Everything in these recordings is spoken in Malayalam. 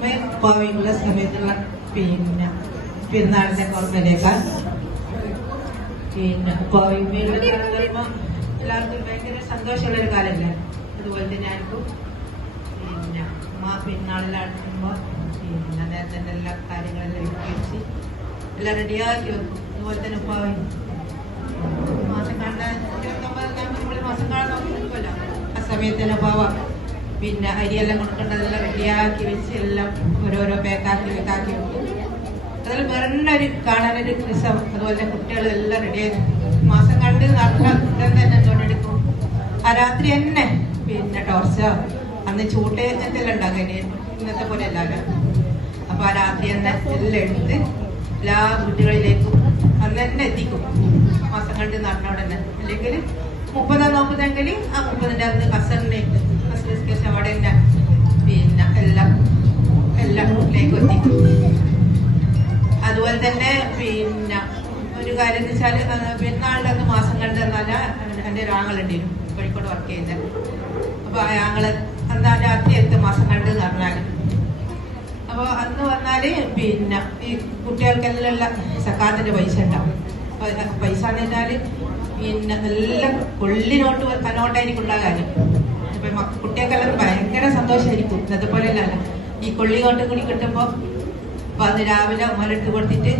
ഉമ്മയുള്ള സമയത്തുള്ള പിന്നെ പെരുന്നാളിന്റെ ഓർമ്മയിലേക്കാൾ പിന്നെ ഉമ്മയുള്ള കാലം വരുമ്പോ എല്ലാവർക്കും ഭയങ്കര സന്തോഷമുള്ളൊരു കാലല്ലേ. അതുപോലെ തന്നെ ആയിരിക്കും പിന്നെ ഉമ്മ പെരുന്നാളിലാടുമ്പോ പിന്നെ നേരത്തെ എല്ലാ കാര്യങ്ങളെല്ലാം വിളിച്ച് എല്ലാം റെഡിയാക്കി വെക്കും. അതുപോലെ തന്നെ ഉപ്പാവി മാസം കാണാൻ 29 മാസം കാണാൻ നോക്കി നിൽക്കുമല്ലോ. ആ സമയത്ത് തന്നെ ഉപ്പാവ പിന്നെ അരിയെല്ലാം കൊടുക്കേണ്ടതെല്ലാം റെഡിയാക്കി വെച്ച് എല്ലാം ഓരോരോ പേക്കാക്കി വെക്കും. അതിൽ വേറൊരു കാണാനൊരു രസം. അതുപോലെ തന്നെ കുട്ടികളെല്ലാം റെഡിയായി മാസം കണ്ട് നടക്കാൻ തന്നെ കൊണ്ടെടുക്കും. ആ രാത്രി തന്നെ പിന്നെ ടോർച്ചോ അന്ന് ചൂട്ട് അങ്ങനത്തെ എല്ലാം ഉണ്ടാകും. ഇന്നത്തെ പോലെ എല്ലാവരും അപ്പൊ ആ രാത്രി തന്നെ എല്ലാം എടുത്ത് എല്ലാ വീട്ടുകളിലേക്കും അന്ന് തന്നെ എത്തിക്കും. മാസം കണ്ട് നടന്നോടെ തന്നെ. അല്ലെങ്കിൽ 30 നോമ്പുതെങ്കിൽ ആ 30ന്റെ അന്ന് കസറിലേക്ക് അവിടെ തന്നെ പിന്നെ എല്ലാം വീട്ടിലേക്ക് എത്തിക്കും. അതുപോലെ തന്നെ പിന്നെ ഒരു കാര്യം എന്ന് വെച്ചാല് പെരുന്നാളിന്റെ അന്ന് മാസം കണ്ട് തന്നാല് എന്റെ ഒരു ആങ്ങളുണ്ടായിരുന്നു കോഴിക്കോട് വർക്ക് ചെയ്യുന്നത്. അപ്പൊ ആ ആങ്ങള് അന്ന് രാത്രി എത്തും മാസം കണ്ട് എന്ന് പറഞ്ഞാല്. അപ്പൊ അന്ന് പറഞ്ഞാല് പിന്നെ ഈ കുട്ടികൾക്കെല്ലാം സക്കാത്തിന്റെ പൈസ ഉണ്ടാവും. പൈസ എന്ന് വെച്ചാല് പിന്നെ നല്ല കൊള്ളിനോട്ട് നോട്ടായിരിക്കും ഉണ്ടാകാനും. അപ്പൊ കുട്ടികൾക്കെല്ലാം ഭയങ്കര സന്തോഷമായിരിക്കും. ഇന്നത്തെ പോലെ അല്ല. ഈ കൊള്ളി നോട്ടും കൂടി കിട്ടുമ്പോ അപ്പൊ അത് രാവിലെ ഉമ്മലെടുത്ത് കൊടുത്തിട്ട്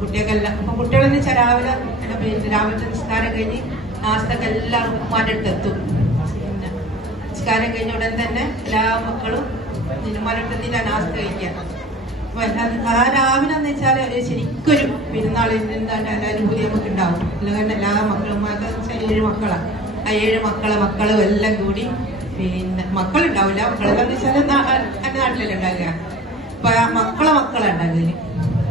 കുട്ടികൾക്കെല്ലാം അപ്പൊ കുട്ടികളെന്ന് വെച്ചാൽ രാവിലത്തെ നിസ്കാരം കഴിഞ്ഞ് നാസ്തക്ക് എല്ലാവർക്കും ഉമ്മാന്റെ അടുത്ത് എത്തും. പിന്നെ നിസ്കാരം കഴിഞ്ഞ ഉടൻ തന്നെ എല്ലാ മക്കളും ഉമ്മാരെടുത്തിട്ട് നാസ്ത കഴിക്കാം. ആ രാവിലെ എന്ന് വെച്ചാൽ ശരിക്കൊരു പെരുന്നാളിന് അനുഭൂതി നമുക്ക് ഉണ്ടാവും. അല്ലെങ്കിൽ എല്ലാ മക്കളും 7 മക്കളാണ്. ആ 7 മക്കളും എല്ലാം കൂടി പിന്നെ മക്കളുണ്ടാവില്ല. മക്കളെല്ലാം വെച്ചാൽ എന്റെ നാട്ടിലല്ലേ ഉണ്ടാകുക. അപ്പൊ ആ മക്കളെ ഉണ്ടാകല്.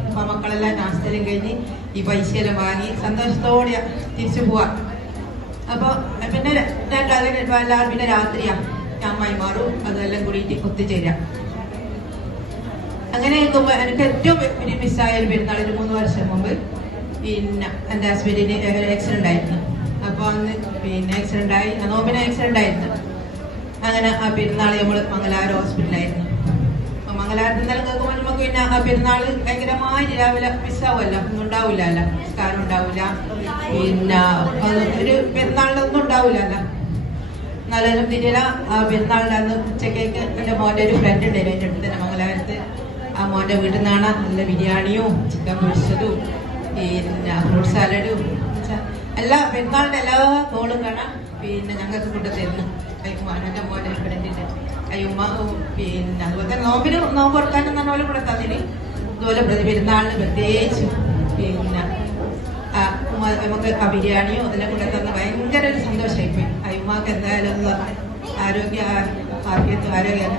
അപ്പൊ ആ മക്കളെല്ലാം നാസ്തലും കഴിഞ്ഞ് ഈ പൈസയെല്ലാം വാങ്ങി സന്തോഷത്തോടെ തിരിച്ചു പോവാ. അപ്പൊ പിന്നെ എല്ലാവരും പിന്നെ രാത്രിയാ അമ്മായിമാറും അതെല്ലാം കൂടിയിട്ട് ഒത്തുചേരാം. അങ്ങനെ നിൽക്കുമ്പോ എനിക്ക് ഏറ്റവും മിസ്സായ ഒരു പെരുന്നാളിന് 3 വർഷം മുമ്പ് പിന്നെ എന്റെ ഹസ്ബൻഡിന് ആക്സിഡന്റ് ആയിരുന്നു. അപ്പൊ അന്ന് പിന്നെ ആക്സിഡന്റ് ആയി, നോമ്പിന് ആക്സിഡന്റ് ആയിരുന്നു. അങ്ങനെ ആ പെരുന്നാള് നമ്മള് മംഗലാപുരം ഹോസ്പിറ്റലായിരുന്നു. അപ്പൊ മംഗലാപുരത്ത് നിന്നെല്ലാം കേൾക്കുമ്പോൾ നമുക്ക് പിന്നെ ആ പെരുന്നാള് ഭയങ്കരമായി രാവിലെ മിസ്സാവുമല്ലോ. ഒന്നും ഉണ്ടാവില്ലല്ലോ, സംസ്കാരം ഉണ്ടാവില്ല, പിന്നെ ഒരു പെരുന്നാളിനൊന്നും ഉണ്ടാവില്ലല്ലോ. എന്നാലും തിരില ആ പെരുന്നാളിന്റെ അന്ന് ഉച്ചക്കേക്ക് എന്റെ മോന്റെ ഒരു ഫ്രണ്ട് ഉണ്ടായിരുന്നു എന്റെ അടുത്ത് തന്നെ മംഗലാപുരത്ത്. ആ മോന്റെ വീട്ടിൽ നിന്നാണ് നല്ല ബിരിയാണിയും ചിക്കൻ പൊരിച്ചതും പിന്നെ ഫ്രൂട്ട് സാലഡും എല്ലാ പെരുന്നാളിന്റെ എല്ലാ കോളും കാണാൻ പിന്നെ ഞങ്ങൾക്ക് കൊണ്ട് തരുന്നു. എന്റെ മോന്റെ ഫ്രണ്ടിന്റെ അയ്യുമ്മ പിന്നെ അതുപോലെ തന്നെ നോമ്പ് തുറക്കാനും പറഞ്ഞ പോലെ കൂടെ തന്നിന്. അതുപോലെ പെരുന്നാളിന് പ്രത്യേകിച്ചും പിന്നെ നമുക്ക് ആ ബിരിയാണിയോ അതെല്ലാം കൂടെ തന്ന ഭയങ്കര ഒരു സന്തോഷമായി പോയി. അയ്യമ്മക്ക് എന്തായാലും ആരോഗ്യം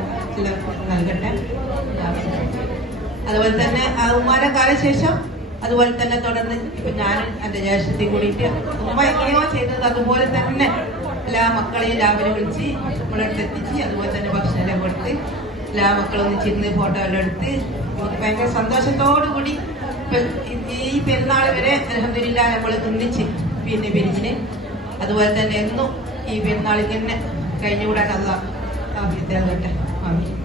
നൽകട്ടെ. അതുപോലെ തന്നെ ആ ഉമ്മാരെ കാലശേഷം അതുപോലെ തന്നെ തുടർന്ന് ഇപ്പൊ ഞാൻ എന്റെ ജ്യേഷ്ഠത്തെ കൂടിയിട്ട് ഉമ്മ എങ്ങനെയോ ചെയ്തത് അതുപോലെ തന്നെ എല്ലാ മക്കളെയും രാവിലെ വിളിച്ച് നമ്മളടുത്ത് എത്തിച്ച് അതുപോലെ തന്നെ ഭക്ഷണം എല്ലാം കൊടുത്ത് എല്ലാ മക്കളും ഒന്നിച്ചിരുന്ന് ഫോട്ടോ എല്ലാം എടുത്ത് ഭയങ്കര സന്തോഷത്തോടു കൂടി ഈ പെരുന്നാൾ വരെ അൽഹംദുലില്ലാഹ് നമ്മൾ ഒന്നിച്ച് പിന്നെ പിരിഞ്ഞിന്. അതുപോലെ തന്നെ എന്നും ഈ പെരുന്നാളിൽ തന്നെ കഴിഞ്ഞുകൂടാൻ അല്ലാഹ് ആഫിയത്ത് നൽകട്ടെ. ആമീൻ.